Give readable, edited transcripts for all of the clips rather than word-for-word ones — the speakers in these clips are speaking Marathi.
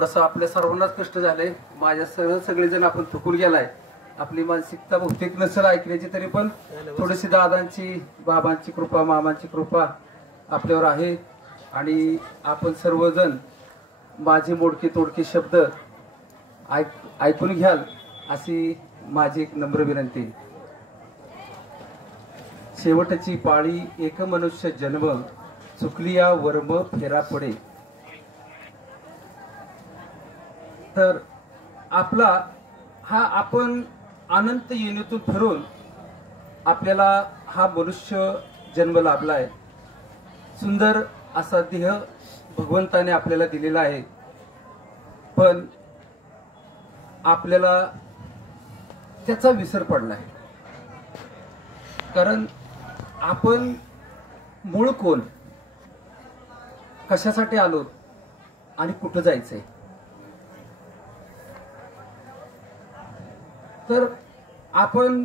थोडंसं आपल्या सर्वांनाच कष्ट झालंय, माझ्यासह सगळेजण आपण थकून गेलाय. आपली मानसिकता बहुतेक नसेल ऐकण्याची, तरी पण थोडीशी दादांची, बाबांची कृपा, मामांची कृपा आपल्यावर आहे. आणि आपण सर्वजण माझे मोडके तोडके शब्द ऐकून घ्याल अशी माझी एक नम्र विनंती. शेवटची पाळी एक मनुष्य जन्म, चुकली या वर्म फेरा पडे. तर आपला हा आपण अनंत योनीतून फिरून आपल्याला हा मनुष्य जन्म लाभलाय. सुंदर असा देह भगवंताने आपल्याला दिलेला आहे, पण आपल्याला त्याचा विसर पडलाय. कारण आपण मूळ कोण, कशासाठी आलो आणि कुठं जायचंय. तर आपण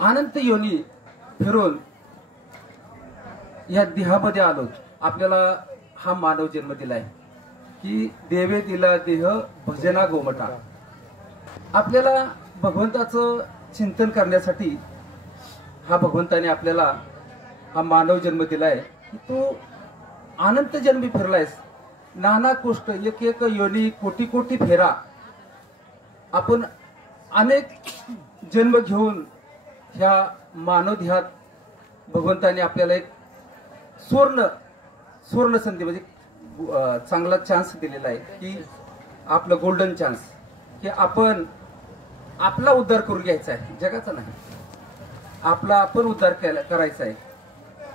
अनंत योनी फिरून या देहामध्ये आलो. आपल्याला हा मानव जन्म दिलाय की देवे दिला देह भजना गोमटा. आपल्याला भगवंताचं चिंतन करण्यासाठी हा भगवंताने आपल्याला हा मानव जन्म दिलाय. तू अनंत जन्मी फिरलायस, नाना कोष्ट, एक एक योनी, कोटी कोटी फेरा. आपण अनेक जन्म घेऊन ह्या मानव देहात भगवंताने आपल्याला एक सुवर्ण संधी, म्हणजे चांगला चान्स दिलेला आहे की आपलं गोल्डन चान्स, की आपण आपला उद्धार करून घ्यायचा आहे, जगाचा नाही. आपला आपण उद्धार करायचा आहे.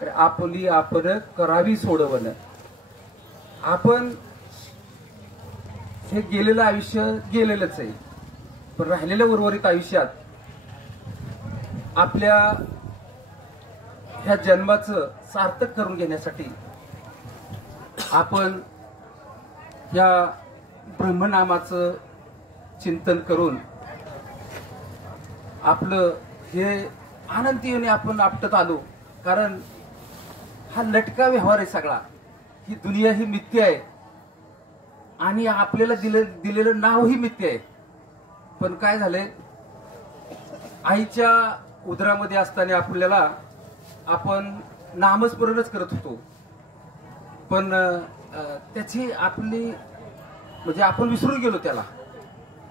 तर आपली आपण करावी सोडवणं. आपण हे गेलेलं आयुष्य गेलेलंच आहे, पण राहिलेल्या उर्वरित आयुष्यात आपल्या ह्या जन्माचं सार्थक करून घेण्यासाठी आपण या ब्रह्मनामाचं चिंतन करून आपलं हे आनंद योनी आपण आपटत आलो. कारण हा लटका व्यवहार आहे सगळा. ही दुनिया ही मिथ्या आहे आणि आपल्याला दिलेलं नाव ही मिथ्या आहे. पण काय झालंय, आईच्या उदरामध्ये असताना आपल्याला आपण नामस्मरणच करत होतो, पण त्याची आपली म्हणजे आपण विसरून गेलो त्याला.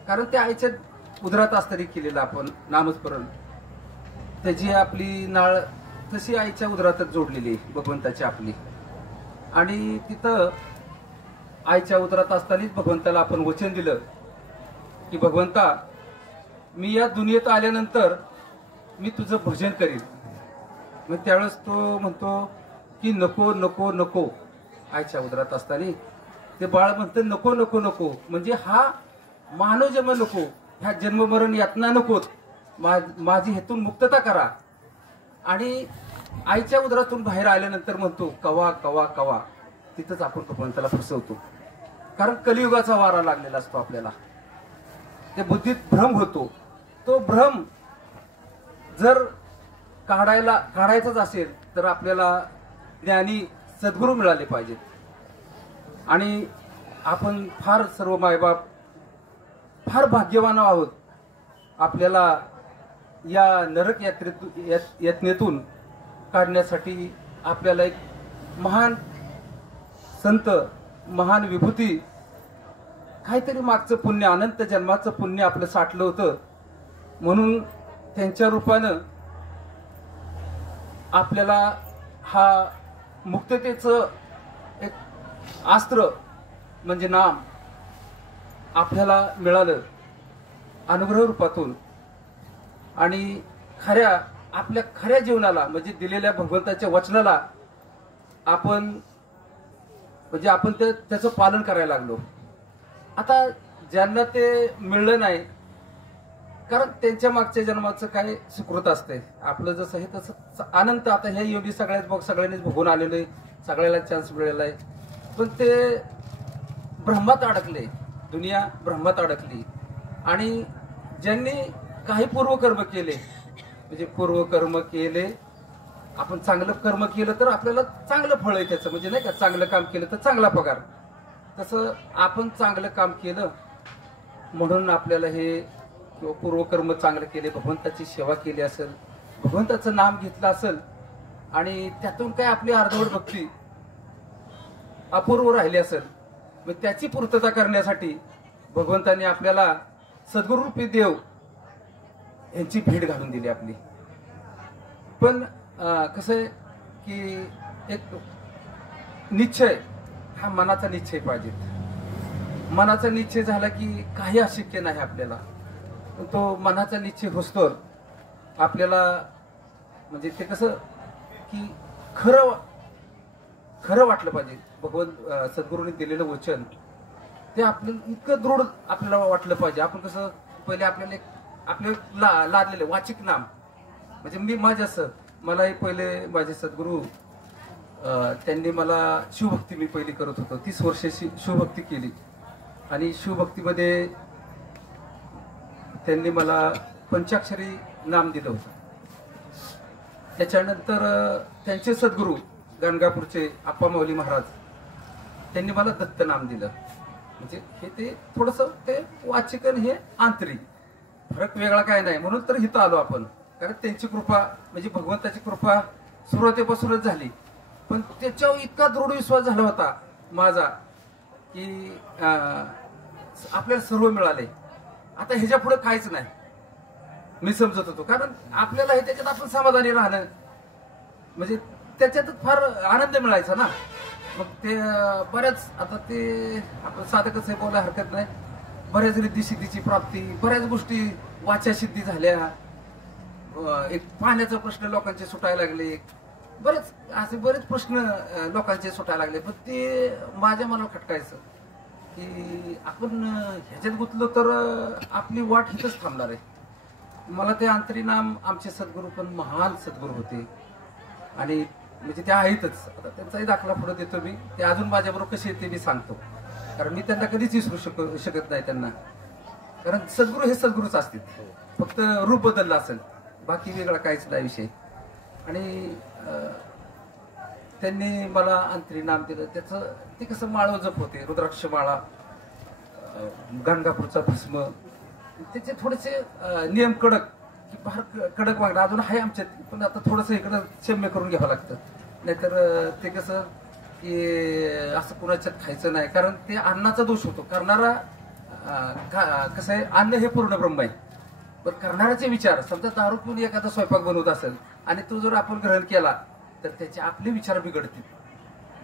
कारण त्या आईच्या उदरात असताना केलेलं आपण नामस्मरण, त्याची आपली नाळ तशी आईच्या उदरातच जोडलेली भगवंताची आपली. आणि तिथं आईच्या उदरात असतानाच भगवंताला आपण वचन दिलं की भगवंता, मी या दुनियेत आल्यानंतर मी तुझं भजन करीन. मग त्यावेळेस तो म्हणतो की नको नको नको. आईच्या उदरात असताना ते बाळ म्हणतं नको नको नको, म्हणजे हा मानव जन्म नको, ह्या जन्ममरण यातना नकोत, माझी हेतून मुक्तता करा. आणि आईच्या उदरातून बाहेर आल्यानंतर म्हणतो कवा कवा कवा. तिथंच आपण भगवंताला फसवतो. कारण कलियुगाचा वारा लागलेला असतो आपल्याला. ते बुद्धीत भ्रम होतो. तो भ्रम जर काढायचाच असेल तर आपल्याला ज्ञानी सद्गुरू मिळाले पाहिजेत. आणि आपण फार सर्व मायबाप फार भाग्यवान आहोत. आपल्याला या नरक यातनेतून काढण्यासाठी आपल्याला एक महान संत, महान विभूती, काहीतरी मागचं पुण्य, अनंत जन्माचं पुण्य आपलं साठलं होतं. म्हणून त्यांच्या रूपानं आपल्याला हा मुक्ततेचं एक अस्त्र म्हणजे नाम आपल्याला मिळालं अनुग्रह रूपातून. आणि आपल्या खऱ्या जीवनाला म्हणजे दिलेल्या भगवंताच्या वचनाला आपण त्याचं पालन करायला लागलो. आता ज्यांना ते मिळलं नाही, कारण त्यांच्या मागच्या जन्माचं काय सुकृत असते. आपलं जसं हे तसं अनंत. आता हे योगी सगळ्यांनीच भोगून आलेलं आहे, सगळ्याला चान्स मिळालेला आहे. पण ते ब्रह्मात अडकले, दुनिया ब्रह्मात अडकली. आणि ज्यांनी काही पूर्वकर्म केले, म्हणजे पूर्वकर्म केले, आपण चांगलं कर्म केलं तर आपल्याला चांगलं फळ आहे त्याचं, म्हणजे नाही का, चांगलं काम केलं तर चांगला पगार. तसं आपण चांगलं काम केलं म्हणून आपल्याला हे किंवा पूर्वकर्म चांगलं केले, भगवंताची सेवा केली असेल, भगवंताचं नाम घेतलं असेल आणि त्यातून काय आपली अर्धवट भक्ती अपूर्व राहिली असेल, मग त्याची पूर्तता करण्यासाठी भगवंतांनी आपल्याला सद्गुरूरूपी देव यांची भेट घालून दिली आपली. पण कसं आहे की एक निश्चय हा मनाचा निश्चय पाहिजे. मनाचा निश्चय झाला की काही अशक्य नाही आपल्याला. तो मनाचा निश्चय होस्तोवर आपल्याला म्हणजे ते कसं की खरं खरं वाटलं पाहिजे. भगवंत सद्गुरूंनी दिलेलं वचन ते आपल्याला इतकं दृढ आपल्याला वाटलं पाहिजे. आपण कसं पहिले आपल्याला आपले लादलेले वाचिक नाम म्हणजे मी माझ्यासं मलाही पहिले माझे सद्गुरू त्यांनी मला शिवभक्ती मी पहिली करत होतो. 30 वर्षे शिवभक्ती केली आणि शिवभक्तीमध्ये त्यांनी मला पंचाक्षरी नाम दिलं होतं. त्याच्यानंतर त्यांचे सद्गुरू गाणगापूरचे आप्पा माऊली महाराज त्यांनी मला दत्त नाम दिलं. म्हणजे हे ते थोडंसं ते वाचिक आणि हे आंतरिक फरक वेगळा काय नाही. म्हणून तर इथं आलो आपण, कारण त्यांची कृपा म्हणजे भगवंताची कृपा सुरुवातीपासूनच झाली. पण त्याच्यावर इतका दृढ विश्वास झाला होता माझा की आपल्याला सर्व मिळाले, आता ह्याच्या पुढे काहीच नाही मी समजत होतो. कारण आपल्याला हे त्याच्यात आपण समाधानी राहणं म्हणजे त्याच्यातच फार आनंद मिळायचा ना. मग ते बऱ्याच आता ते आपण साधं कसं बोलायला हरकत नाही, बऱ्याच रिद्धी सिद्धीची प्राप्ती, बऱ्याच गोष्टी वाचा सिद्धी झाल्या, एक पाण्याचा प्रश्न लोकांचे सुटायला लागले, बरेच प्रश्न लोकांचे सुटायला लागले. पण ते माझ्या मनाला खटकायचं की आपण ह्याच्यात गुंतलो तर आपली वाट हिथंच थांबणार आहे. मला ते अंतरीनाम आमचे सद्गुरू पण महान सद्गुरू होते आणि म्हणजे ते आहेतच. आता त्यांचाही दाखला पुढे देतो मी. ते अजून माझ्याबरोबर कसे येते मी सांगतो, कारण मी त्यांना कधीच विसरू शकत नाही त्यांना. कारण सद्गुरू हे सद्गुरूच असतील, फक्त रूप बदललं असेल, बाकी वेगळा काहीच नाही विषय. आणि त्यांनी मला अंतरीनाम दिलं. त्याचं ते कसं माळव जप होते, रुद्राक्ष माळा, गाणगापूरचा भस्म, त्याचे थोडेसे नियम कडक की फार कडक वागणं अजून आहे आमच्यात. पण आता थोडंसं इकडं क्षम्य करून घ्यावं लागतं. नाहीतर ते कसं की असं कुणाच्यात खायचं नाही, कारण ते अन्नाचा दोष होतो. करणारा कसं आहे, अन्न हे पूर्ण ब्रह्म आहे, पण करणाऱ्याचे विचार समजा दारू पिऊन एखादा स्वयंपाक बनवत असेल आणि तो जर आपण ग्रहण केला तर त्याचे आपले विचार बिघडतील.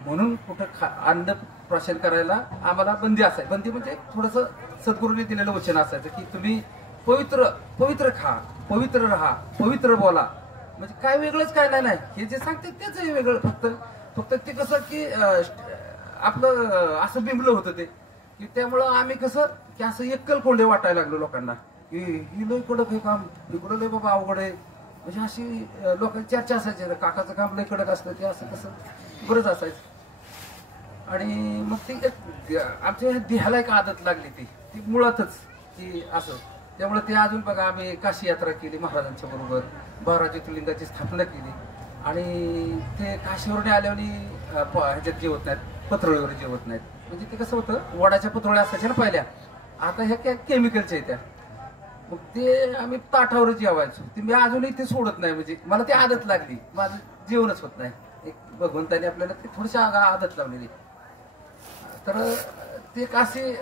म्हणून कुठं अन्न प्राशन करायला आम्हाला बंदी असायची. बंदी म्हणजे थोडंसं सद्गुरूंनी दिलेलं वचन असायचं की तुम्ही पवित्र खा, पवित्र राहा, पवित्र बोला. म्हणजे काय वेगळंच काय नाही, हे जे सांगते तेच आहे वेगळं. फक्त ते कसं की आपलं असं बिंबलं होतं ते की त्यामुळं आम्ही कसं की असं एकल कोंडे वाटायला लागलो लोकांना की ही लय कडक हे काम, इकडं लय बाबा अवघड आहे. म्हणजे अशी लोकांची चर्चा असायची, काकाचं काम लय कडक असतं, ते असं कसं बरंच असायचं. आणि मग ती आमच्या देहाला एक आदत लागली ती मुळातच की असं. त्यामुळे ते अजून बघा आम्ही काशी यात्रा केली महाराजांच्या बरोबर, 12 ज्योतिर्लिंगाची स्थापना केली. आणि ते काशीवरून आल्यावर ह्याच्यात जेवत नाहीत, पत्रोळीवर जेवत नाहीत. म्हणजे ते कसं होतं, वडाच्या पत्रोळ्या असायच्या ना पहिल्या, आता ह्या काय केमिकलच्या येत्या. मग ते आम्ही ताठावर जेवायचो. ते मी अजूनही ते सोडत नाही. म्हणजे मला ती आदत लागली, माझं जेवणच होत नाही. एक भगवंताने आपल्याला ते थोडीशी आदत लावलेली. तर ते असे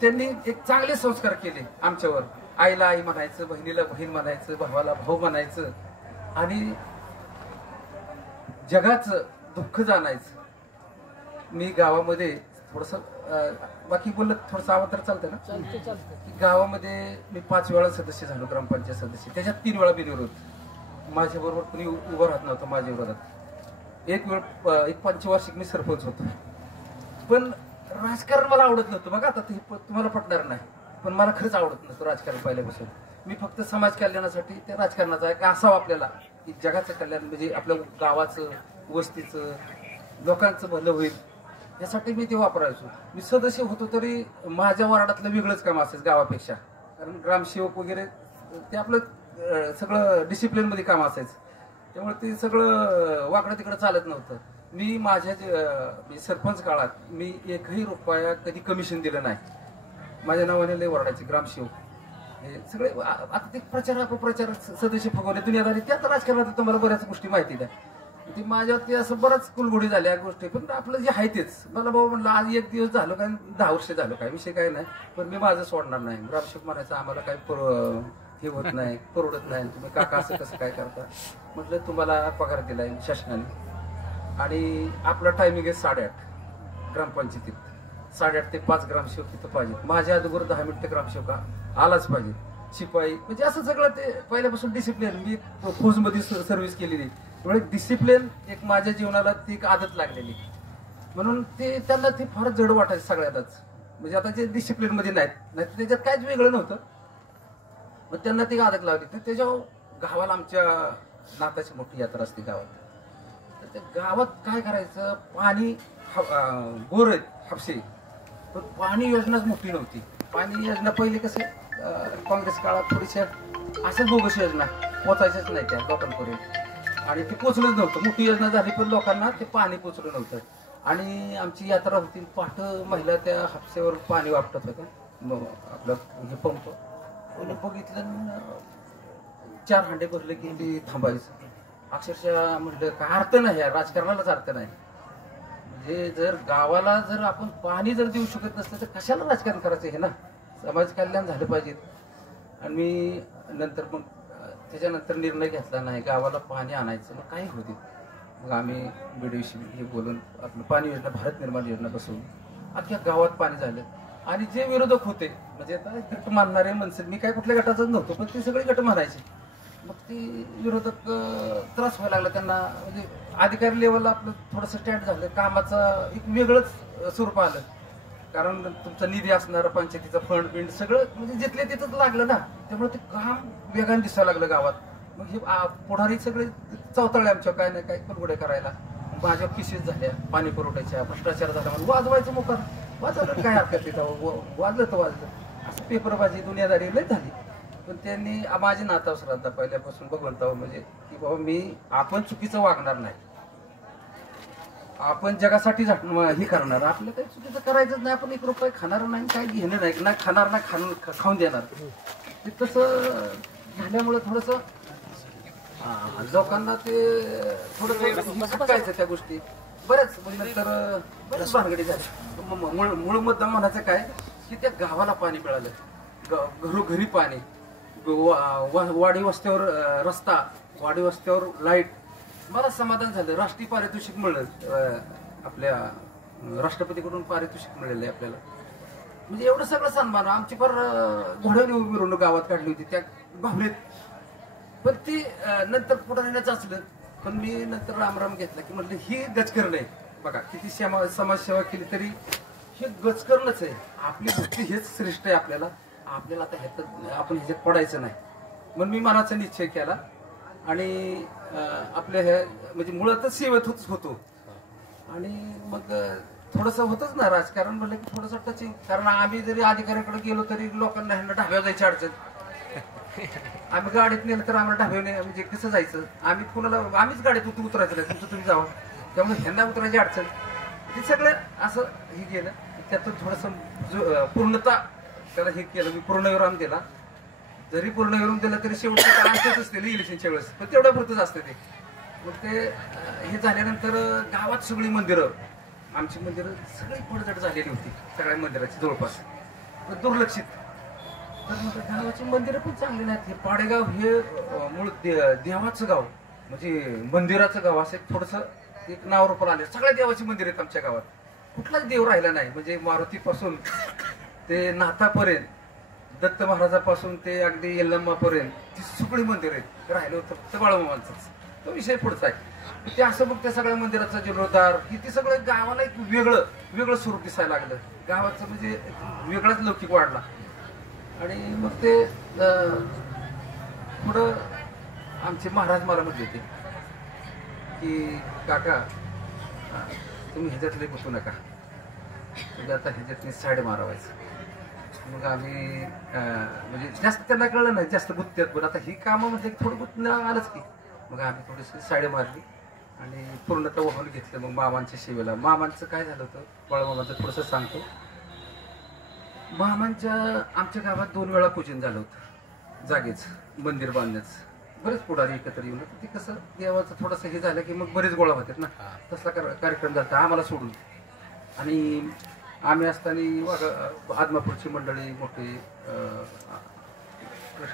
त्यांनी एक चांगले संस्कार केले आमच्यावर. आईला आई म्हणायचं, बहिणीला बहीण म्हणायचं, भावाला भाऊ म्हणायचं आणि जगाचं दुःख जाणायचं. मी गावामध्ये थोडस बाकी बोललं थोडस आवाज तर चालतं ना. गावामध्ये मी 5 वेळा सदस्य झालो, ग्रामपंचायत सदस्य. त्याच्यात 3 वेळा बिनविरोध. माझ्या बरोबर कुणी उभं राहत नव्हतं माझ्या विरोधात. एक पंचवार्षिक मी सरपंच होतो. पण राजकारण मला आवडत नव्हतं. बघा आता ते तुम्हाला पटणार नाही, पण मला खरंच आवडत नव्हतं राजकारण पहिल्यापासून. मी फक्त समाज कल्याणासाठी त्या राजकारणाचा एक असावं आपल्याला की जगाचं कल्याण म्हणजे आपल्या गावाचं, वस्तीचं, लोकांचं भलं होईल यासाठी मी ते वापरायचो. मी सदस्य होतो तरी माझ्या वार्डातलं वेगळंच काम असायचं गावापेक्षा. कारण ग्रामसेवक वगैरे ते आपलं सगळं डिसिप्लिन मध्ये काम असायचं. त्यामुळे ते सगळं वाकडं तिकडं चालत नव्हतं. मी माझ्या मी सरपंच काळात मी एकही रुपया कधी कमिशन दिलं नाही. माझ्या नावाने लय वरडायचे ग्रामसेवक हे सगळे. आता ते प्रचार सदस्य फुगवले दुनियादारी त्या तर राजकारणात तुम्हाला बऱ्याच गोष्टी माहिती द्या. ती माझ्यावरती असं बरंच कुलगुडी झाल्या गोष्टी. पण आपलं जे आहे तेच मला भाऊ म्हणलं आज एक दिवस झालो काय 10 वर्ष झालो काय विषय काय नाही, पण मी माझं सोडणार नाही. ग्रामसेवक म्हणायचं आम्हाला काही हे होत नाही, परवडत नाही, तुम्ही काका असं कसं काय करता. म्हटलं तुम्हाला पगार दिलाय शासनाने आणि आपला टायमिंग आहे 8:30 ग्रामपंचायतीत. 8:30 ते 5 ग्रामसेवक तिथं पाहिजे. माझ्या अगोदर 10 मिनिटं ग्रामसेवक आलाच पाहिजे. शिपाई म्हणजे असं सगळं ते पहिल्यापासून डिसिप्लिन. मी फौजमध्ये सर्व्हिस केलेली त्यामुळे डिसिप्लिन एक माझ्या जीवनाला ती एक आदत लागलेली. म्हणून ते त्यांना ते फार जड वाटायचं सगळ्यातच. म्हणजे आता जे डिसिप्लिन मध्ये नाहीत त्याच्यात काहीच वेगळं नव्हतं, मग त्यांना ती आदत लावली. तर त्याच्यावर गावाला आमच्या नाताची मोठी यात्रा असते गावात. तर त्या गावात काय करायचं, पाणी बोर आहेत हापसे, पण पाणी योजनाच मोठी नव्हती. पाणी योजना पहिले कसे काँग्रेस काळात थोडीशा असं बोगस योजना पोचायच्याच नाही त्या लोकांपर्यंत आणि ते पोचलंच नव्हतं. मोठी योजना झाली पण लोकांना ते पाणी पोचलं नव्हतं. आणि आमची यात्रा होती, पहाट महिला त्या हापसेवर पाणी वापरत होत्या. आपलं हे पंप बघितलं 4 हांडे भरले की ते थांबायचं. अक्षरशः म्हटलं काय अर्थ नाही, राजकारणालाच अर्थ नाही. म्हणजे जर गावाला जर आपण पाणी जर देऊ शकत नसतं तर कशाला राजकारण करायचं हे ना. समाज कल्याण झालं पाहिजे. आणि मी नंतर मग त्याच्यानंतर निर्णय घेतला नाही, गावाला पाणी आणायचं मग काही होते. मग आम्ही बीडीओशी हे बोलून आपलं पाणी योजना भारत निर्माण योजना बसवली. अख्ख्या गावात पाणी झालं. आणि जे विरोधक होते म्हणजे आता गट मानणारे म्हणसे, मी काय कुठल्या गटाचाच नव्हतो पण ते सगळे गट मानायचे. मग ते विरोधक त्रास व्हायला लागला त्यांना. म्हणजे अधिकारी लेवलला आपलं थोडंसं स्टँड झालं, कामाचं एक वेगळंच स्वरूप आलं. कारण तुमचा निधी असणार, पंचायतीचा फंड बिंड सगळं म्हणजे जिथले तिथंच लागलं ना, त्यामुळे ते काम वेगाने दिसायला लागलं गावात. मग हे पुढारी सगळे चौताळले आमच्या काय नाही काय कुलगुडे करायला. माझ्या केसेस झाल्या पाणी पुरवठ्याच्या, भ्रष्टाचार झाला म्हणून वाजवायचं मोकार. वाजवलं काय हरकत तिथं, वाजलं तर वाजलं. असं पेपरबाजी दुनियादारी लय झाली. पण त्यांनी माझी नाताव श्रद्धा पहिल्यापासून भगवंतावर म्हणजे की बाबा आपण चुकीचं वागणार नाही, आपण जगासाठी हे करणार, आपलं काही चुकीचं करायचंच नाही. आपण 1 रुपये खाणार नाही, काही घेणं नाही, ना खाणार ना खाऊन देणार. ते तसं झाल्यामुळे थोडस लोकांना ते थोडंसं शिकायचं त्या गोष्टी बऱ्याच. नंतर बऱ्याच भानगडी झाल्या. मूळ मुद्दा म्हणायचं काय की त्या गावाला पाणी मिळालं, घरोघरी पाणी, वाडी वस्त्यावर रस्ता, वाडी वस्त्यावर लाईट. मला समाधान झालं. राष्ट्रीय पारितोषिक मिळलं, आपल्या राष्ट्रपतीकडून पारितोषिक मिळालं आहे आपल्याला. म्हणजे एवढं सगळं सन्मान. आमची फार घोड्याने मिरवणूक गावात काढली होती त्या भावनेत. पण ती नंतर पुढे चाचलं. पण मी नंतर रामराम घेतला की म्हटलं ही गचकरण आहे. बघा किती समाजसेवा केली तरी हे गचकरणच आहे. आपली भक्ती हेच श्रेष्ठ आहे. आपल्याला आता ह्यात आपण ह्याच्यात पडायचं नाही म्हणून मी मनाचा निश्चय केला. आणि आपल्या ह्या म्हणजे मुळातच सेवेत होतो. आणि मग थोडंसं होतच ना राजकारण म्हणलं की थोडंसं टचिंग. कारण आम्ही जरी अधिकाऱ्याकडे गेलो तरी लोकांना ह्यांना ढाब्यावर जायची अडचण. आम्ही गाडीत नेलं तर आम्हाला ढाब्याने म्हणजे कसं जायचं, आम्हीच गाडीत उतरायचं नाही, तुमचं तुम्ही जावं. त्यामुळे ह्यांना उतरायची अडचण. ते सगळं असं हे गेलं. त्यातून थोडंसं पूर्णता त्याला हे केलं. मी पूर्णविराम दिला. जरी पूर्णविराम दिला तरी शेवटचं काळ असतंच ते इलेक्शनच्या वेळेस, पण तेवढ्या पुरतच असतं ते. मग ते हे झाल्यानंतर गावात सगळी मंदिरं, आमची मंदिरं सगळी पडझड झालेली होती सगळ्या मंदिराची जवळपास, दुर्लक्षित. तर मग गावाची मंदिरं पण चांगली नाहीत. हे पाडेगाव हे मूळ देवाचं गाव म्हणजे मंदिराचं गाव असं थोडंसं एक नाव रूपाला आले. सगळ्या देवाची मंदिर आहेत आमच्या गावात. कुठलाच देव राहिला नाही. म्हणजे मारुतीपासून ते नाथापर्यंत, दत्त महाराजापासून ते अगदी यल्लम्मापर्यंत ती सगळी मंदिर आहेत. राहिलं होतं फक्त बाळूमामांचाच. तो विषय पुढचा आहे. ते असं मग त्या सगळ्या मंदिराचा जीर्णोद्धार ते सगळं गावाला एक वेगळं स्वरूप दिसायला लागलं. गावाचं म्हणजे वेगळाच लौकिक वाढला. आणि मग ते पुढं आमचे महाराज मला म्हटले होते की काका तुम्ही ह्याच्यातले बसू नका, म्हणजे आता ह्याच्यातली साईड मारावायचं. मग आम्ही म्हणजे जास्त त्यांना कळलं नाही, जास्त गुत्त्यात. पण आता ही कामं म्हणजे थोडं गुत्त आलंच की. मग आम्ही थोडीशी साईड मारली आणि पूर्णतः वाहून घेतलं. मग मामांच्या सेवेला मामांचं काय झालं होतं, बाळमामांचं थोडंसं सांगतो. मामांच्या आमच्या गावात 2 वेळा पूजन झालं होतं जागेच, मंदिर बांधण्याचं. बरेच पुढारी एकत्र येऊन ते कसं देवाचं थोडंसं हे झालं की मग बरेच गोळा होतात ना. तसला कार्यक्रम झाला आम्हाला सोडून. आणि आम्ही असताना आदमापूरची मंडळी मोठे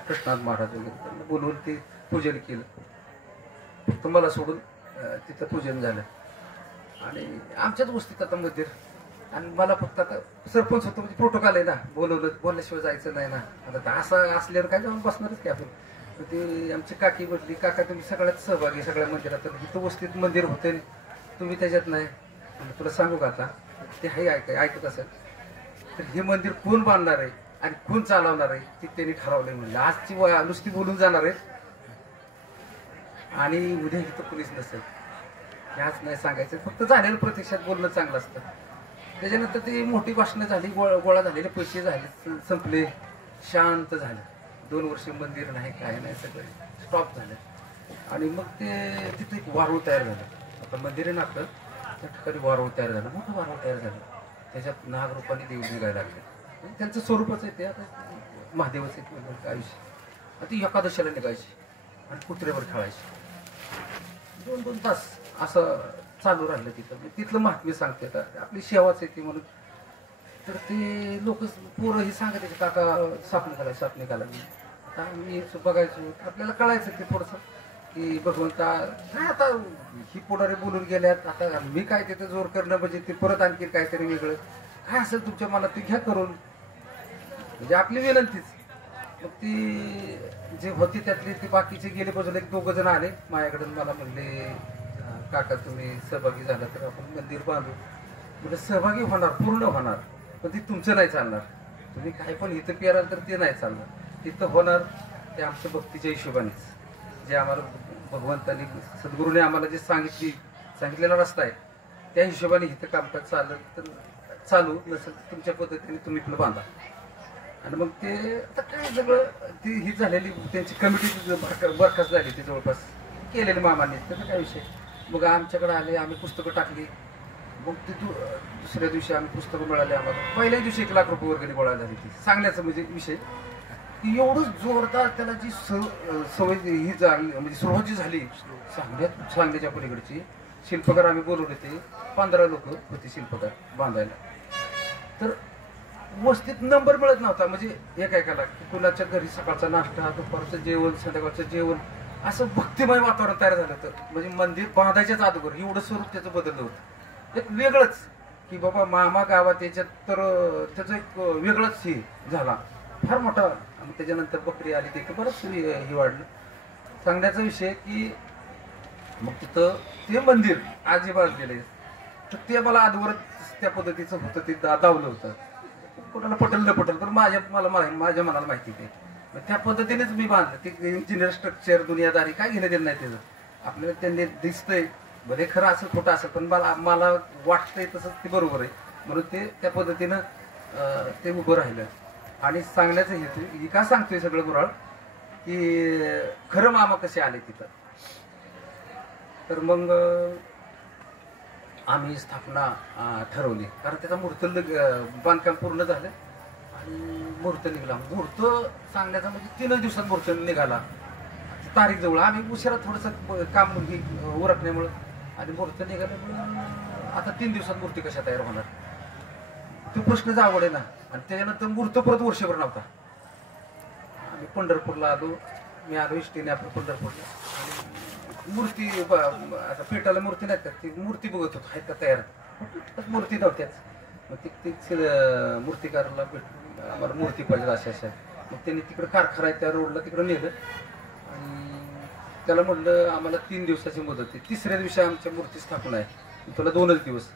कृष्णात महाराज वगैरे त्यांना बोलवून ते पूजन केलं. फक्त मला सोडून तिथं पूजन झालं. आणि आमच्याच वस्तीत आता मंदिर. आणि मला फक्त आता सरपंच होतो म्हणजे प्रोटोकॉल आहे ना, बोलल्याशिवाय जायचं नाही ना. आता असं असल्यावर काय जाऊन बसणारच की आपण. तर ते आमची काकी म्हटली, काका तुम्ही सगळ्यात सहभागी सगळ्या मंदिरात, इथं वस्तीत मंदिर होते तुम्ही त्याच्यात नाही. तुला सांगू का आता ते हे ऐकत असेल तर हे मंदिर कोण बांधणार आहे आणि कोण चालवणार आहे ते त्यांनी ठरवलंय. म्हणलं आजची नुसती बोलून जाणार आहे आणि उद्या इथं पोलीस नसेल हे आज नाही सांगायचं. फक्त झालेलं प्रत्यक्षात बोलणं चांगलं असतं. त्याच्यानंतर ती मोठी भाषणं झाली, गोळा झालेले पैसे झाले, संपले, शांत झालं. 2 वर्ष मंदिर नाही काय नाही, सगळं स्टॉप झालं. आणि मग ते तिथे एक वारूळ तयार झालं. आता मंदिर आहे ना आपलं, त्या ठिकाणी वारूळ तयार झालं, मोठं वारूळ तयार झालं. त्याच्यात नागरूपाने देव निघायला लागले. त्यांचं स्वरूपच आहे ते. आता महादेवाचं एक आयुष्य. आता ती एकादशीला निघायची आणि कुत्र्यावर खेळायची. 2-2 तास असं चालू राहिलं तिथं. तिथलं महात्म्य सांगते का आपली सेवाच आहे ती म्हणून. तर ते लोक पोरं ही सांगत त्याचे काका साप निघाला. आता आम्ही बघायचो, आपल्याला कळायचं ते थोडंसं की भगवंता काय आता ही पुढारी बोलून गेल्यात, आता मी काय तिथे जोर करणं म्हणजे ते परत आणखी काहीतरी वेगळं काय असेल तुमच्या मनात ते घ्या करून, म्हणजे आपली विनंतीच. मग ती जे होती त्यातली ते बाकीचे गेले बाजूला. 1-2 जण आले माझ्याकडे, मला म्हणले काका तुम्ही सहभागी झाला तर आपण मंदिर बांधू. म्हणजे सहभागी होणार, पूर्ण होणार, पण ते तुमचं नाही चालणार. तुम्ही काही पण इथं पेराल तर ते नाही चालणार. तिथं होणार ते आमच्या भक्तीच्या हिशोबानेच, जे आम्हाला भगवंतांनी सद्गुरूने आम्हाला जे सांगितलेला रस्ता आहे त्या हिशोबाने इथं कामकाज चाललं तर चालू, नसेल तर तुमच्या पद्धतीने तुम्ही इथलं बांधा. आणि मग ते आता काय सगळं ती ही झालेली त्यांची कमिटी बरखास्त झाली, ती जवळपास केलेली मामांनी. त्याचा काय विषय. मग आमच्याकडे आले, आम्ही पुस्तकं टाकली. मग ती दुसऱ्या दिवशी आम्ही पुस्तकं मिळाली आम्हाला. पहिल्या दिवशी 1 लाख रुपये वर्गणी गोळा झाली. ती सांगण्याचं म्हणजे विषय की एवढं जोरदार त्याला जी सवय ही झाली, म्हणजे सुरुवात जी झाली सांगण्याच्या पलीकडची. शिल्पकार आम्ही बोलवले ते 15 लोक होते शिल्पकार बांधायला. तर वस्तीत नंबर मिळत नव्हता, म्हणजे एकाला कुणाच्या घरी सकाळचा नाश्ता, दुपारचं जेवण, संध्याकाळचं जेवण, असं भक्तिमय वातावरण तयार झालं होतं. म्हणजे मंदिर बांधायच्याच अगोदर एवढं स्वरूप त्याचं बदललं होतं. एक वेगळंच की बाबा मामा गावात याच्यात, तर त्याचं एक वेगळंच हे झाला फार मोठा. आणि त्याच्यानंतर बकरी आली, तिथं बरंच हे वाढलं. सांगण्याचा विषय की मग तिथं ते मंदिर आजी बांधलेलं आहे, तर ते मला आजवर त्या पद्धतीचं होतं, ते दावलं होतं. कोणाला पटेल न पटेल, पण माझ्या मनाला माहिती ते. त्या पद्धतीनेच मी बांधलं. ते इंजिनियर स्ट्रक्चर दुनियादारी काय घेणं देणं नाही त्याचं. आपल्याला त्यांनी दिसतंय, भले खरं असेल खोटं असेल, पण मला वाटतंय तसंच ते बरोबर आहे म्हणून ते त्या पद्धतीनं ते उभं राहिलं. आणि सांगण्याचं हेतू ही का सांगतोय सगळं गुराळ की खरं मामा कसे आले तिथं. तर मग आम्ही स्थापना ठरवली, कारण त्याचा मुहूर्त बांधकाम पूर्ण झालं आणि मुहूर्त निघाला. मुहूर्त सांगण्याचा म्हणजे 3 दिवसात मुहूर्त निघाला. तारीख जवळ आम्ही उशिरा थोडंसं काम उरकण्यामुळं आणि मुहूर्त निघाल्यामुळं आता 3 दिवसात मूर्ती कशा तयार होणार तो प्रश्नच आवड आहे ना. आणि त्याच्यानंतर मूर्त परत वर्षभर नव्हता. आम्ही पंढरपूरला आलो, मी आलो इष्टीने आपलं पंढरपूरला. आणि मूर्ती आता पेटाला मूर्ती नाही का, ती मूर्ती बघत होतो आहेत का तयार, मूर्ती नव्हत्याच. मग तीच मूर्तिकाराला भेटून आम्हाला मूर्ती पाहिजे अशा. मग त्यांनी तिकडं कारखाना आहे त्या रोडला तिकडं नेलं आणि त्याला म्हटलं आम्हाला 3 दिवसाची मुदत आहे. 3ऱ्या दिवशी आमच्या मूर्ती स्थापना आहे, तुला 2च दिवस.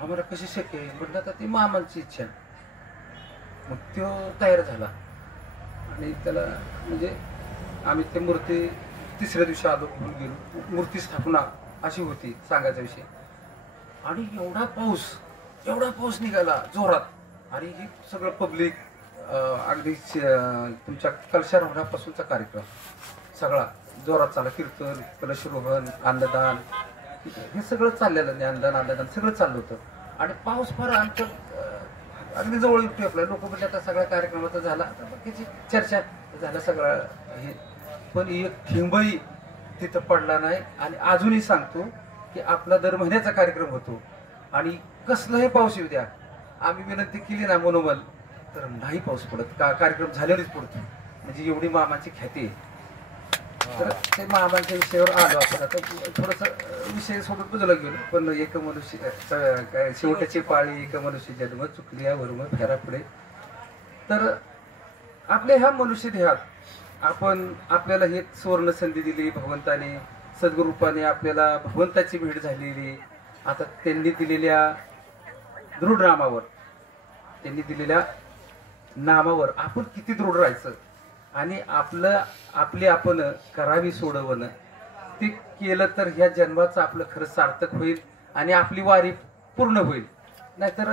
आम्हाला कशी शक्य आहे म्हटलं, आता ती मामांची इच्छा. मग तो तयार झाला आणि त्याला म्हणजे आम्ही ते मूर्ती 3ऱ्या दिवशी आलो, घेऊन गेलो. मूर्ती स्थापना अशी होती सांगायचा विषय. आणि एवढा पाऊस निघाला जोरात. आणि ही सगळं पब्लिक अगदी तुमच्या कलशारोहणापासूनचा कार्यक्रम सगळा जोरात चालला. कीर्तन, कलशरोहण, अन्नदान, हे सगळं चाललेलं ज्ञानदान अन्नदान सगळं चाललं होतं. आणि पाऊस फार आमच्या अगदी जवळ येतो आपल्या लोक म्हणजे आता सगळ्या कार्यक्रमाचा झाला, आता बाकीची चर्चा झालं सगळं हे, पण एक थेंबही तिथं पडला नाही. आणि अजूनही सांगतो की आपला दर महिन्याचा कार्यक्रम होतो आणि कसलाही पाऊस येऊ द्या, आम्ही विनंती केली ना मनोमन तर नाही पाऊस पडत, कार्यक्रम झाल्यावरच पडतो. म्हणजे एवढी मामाची ख्याती आहे. तर ते मामांच्या विषयावर आलो आपण आता. थोडस विषय सोबत बाजूला गेलो, पण एक मनुष्य काय शेवटची पाळी एक मनुष्य जन्म चुकली या वरुम फेरा पुढे. तर आपल्या ह्या मनुष्य देहात आपण आपल्याला हे सुवर्ण संधी दिली भगवंताने, सद्गुरूपाने आपल्याला भगवंताची भेट झालेली. आता त्यांनी दिलेल्या दृढ नामावर, त्यांनी दिलेल्या नामावर आपण किती दृढ राहायचं आणि आपली आपण करावी सोडवणं ते केलं तर ह्या जन्माचं आपलं खरं सार्थक होईल आणि आपली वारी पूर्ण होईल. नाहीतर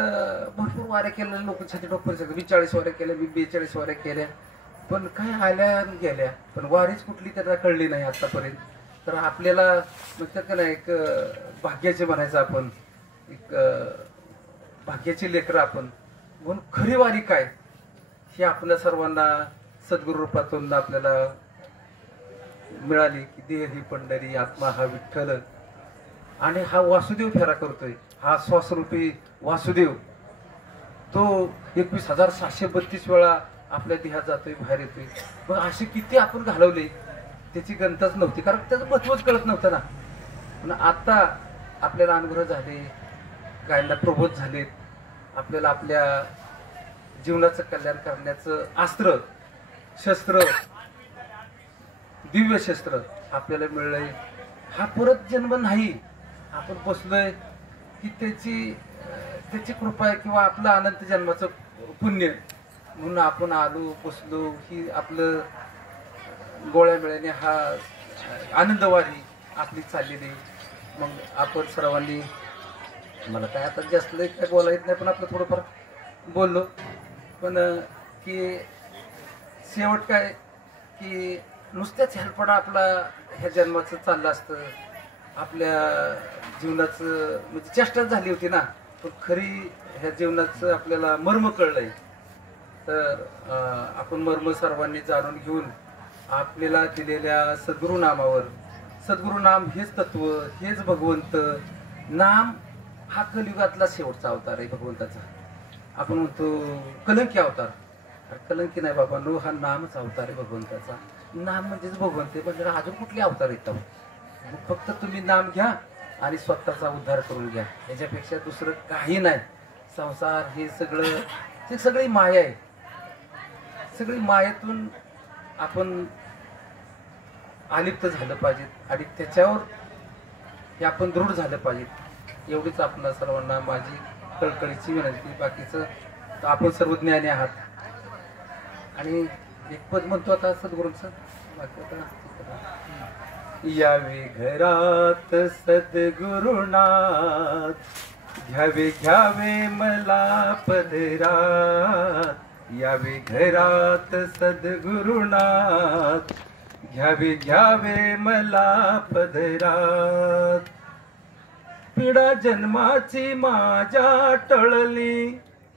भरपूर वाऱ्या केल्या लोक छाती टोकून सगळं 40 वाऱ्या केल्या, 42 वाऱ्या केल्या, पण काय आल्या गेल्या, पण वारीच कुठली त्यांना कळली नाही आतापर्यंत. तर आपल्याला म्हणतात का नाही एक भाग्याचे म्हणायचं आपण, एक भाग्याची लेकरं आपण म्हणून खरी वारी काय हे आपल्या सर्वांना सद्गुरू रूपातून आपल्याला मिळाली की देह ही पंढरी आत्मा हा विठ्ठल. आणि हा वासुदेव फेरा करतोय, हा श्वासरूपी वासुदेव तो 21,732 वेळा आपल्या देहात जातोय, बाहेर येतोय. पण असे किती आपण घालवले त्याची गणताच नव्हती, कारण त्याचं महत्वच कळत नव्हतं ना. पण आता आपल्याला अनुभव झाले, गायंना प्रबोध झालेत, आपल्याला आपल्या जीवनाचं कल्याण करण्याचं अस्त्र शस्त्र दिव्य शस्त्र आपल्याला मिळलंय. हा परत जन्म नाही, आपण बसलोय की त्याची कृपा आहे किंवा आपलं अनंत जन्माचं पुण्य म्हणून आपण आलो बसलो ही आपलं गोळ्या मिळाने हा आनंदवारी आपली चाललेली. मग आपण सर्वांनी, मला काय आता जास्त काय बोला येत नाही पण आपलं थोडंफार बोललो. पण की शेवट काय की नुसत्याच हेलपडा आपला ह्या जन्माचं चाललं असतं, आपल्या जीवनाचं म्हणजे चेष्टाच झाली होती ना. पण खरी ह्या जीवनाचं आपल्याला मर्म कळलंय. तर आपण मर्म सर्वांनी जाणून घेऊन आपल्याला दिलेल्या सद्गुरू नामावर, सद्गुरू नाम हेच तत्व, हेच भगवंत नाम हा कलियुगातला शेवटचा अवतार आहे भगवंताचा. आपण म्हणतो कलंकी अवतार, कलंकी नाही बाबा नो, हा नामच अवतार आहे भगवंताचा. नाम म्हणजेच भगवंत म्हणजे अजून कुठले अवतार येतात. फक्त तुम्ही नाम घ्या आणि स्वतःचा उद्धार करून घ्या, याच्यापेक्षा दुसरं काही नाही. संसार हे सगळी माया आहे. सगळी मायेतून आपण अलिप्त झालं पाहिजे आणि त्याच्यावर हे आपण दृढ झालं पाहिजे. एवढीच आपल्या सर्वांना माझी कळकळीची विनंती. बाकीचं आपण सर्व ज्ञानी आहात. आणि एक पद म्हणतो आता सद्गुरूंचं, यावे घरात सद्गुरुनाथ, घ्यावे मला पदरात. यावे घरात सद्गुरुनाथ, घ्यावे मला पदरात. पिढा जन्माची माझ्या टळली,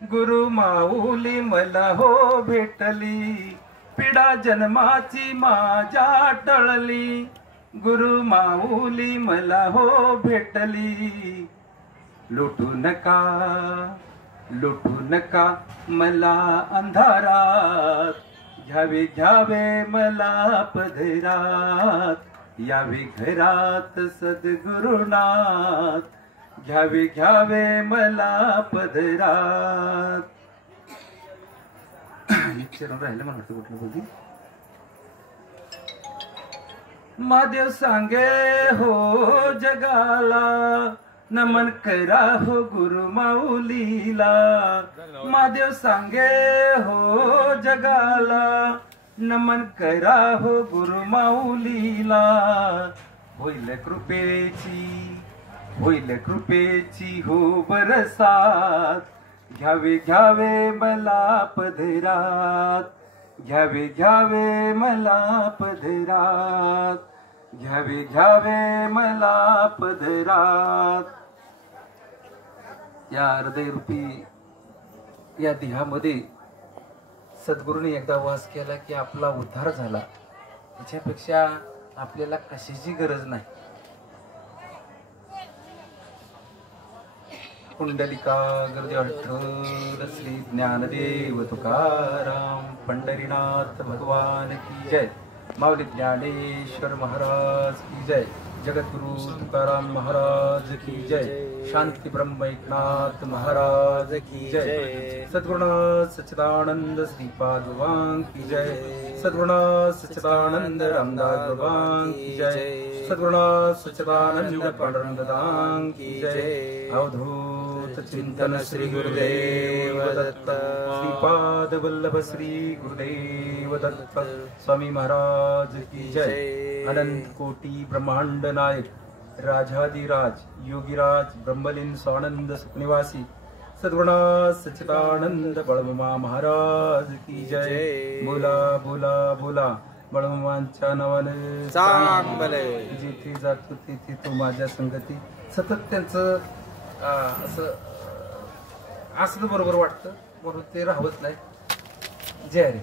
गुरु माऊली मला हो भेटली. पिढा जन्माची माझ्या टळली, गुरु माऊली मला हो भेटली. लुटू नका मला अंधारात, घ्यावे मला पदरात. यावे घरात सद्गुरुनाथ, घ्यावे मला पदरात. राहिलं म्हणा कुठलं बघी. महादेव सांगे हो जगाला, नमन करा हो गुरु माऊलीला. महादेव सांगे हो जगाला, नमन करा हो गुरु माऊलीला. होईल कृपेची हो बरसात, घ्यावे मला पदरात. घ्यावे मला पदरात. घ्यावे घ्यावे मला पदरात. या हृदयरूपी या देहामध्ये सद्गुरूने एकदा वास केला की आपला उद्धार झाला. त्याच्यापेक्षा आपल्याला कशाची गरज नाही. कुंडलिका गर्दी अठ्ठल श्री ज्ञानदेव तुकाराम पंढरीनाथ भगवान की जय. माऊली ज्ञानेश्वर महाराज की जय. जगद्गुरु तुकाराम महाराज की जय. शांती ब्रह्म एकनाथ महाराज की जय. सद्गुरुनाथ सच्चिदानंद श्रीपाद भगवान की जय. सद्गुरुनाथ सच्चिदानंद रामदास भगवान की जय. सद्गुरुनाथ सच्चिदानंद पांडुरंग दान की जय. अवधूत चिंतन श्री गुरुदेव दत्त. श्रीपाद वल्लभ श्री गुरुदेव दत्त. स्वामी महाराज की जय. अनंत कोटी ब्रह्मांड नायक राजाधिराज योगीराज ब्रह्मलीन स्वानंद सुखनिवासी सद्गुरुनाथ सच्चिदानंद बळमुमा महाराज की जय. बोला बोला बोला बळमुमांच्या नावाने चांगले. जिथे जातो तिथे तो माझ्या संगती. सतत त्यांचं असं असलं बरोबर वाटतं म्हणून ते राहत नाही. जय रे.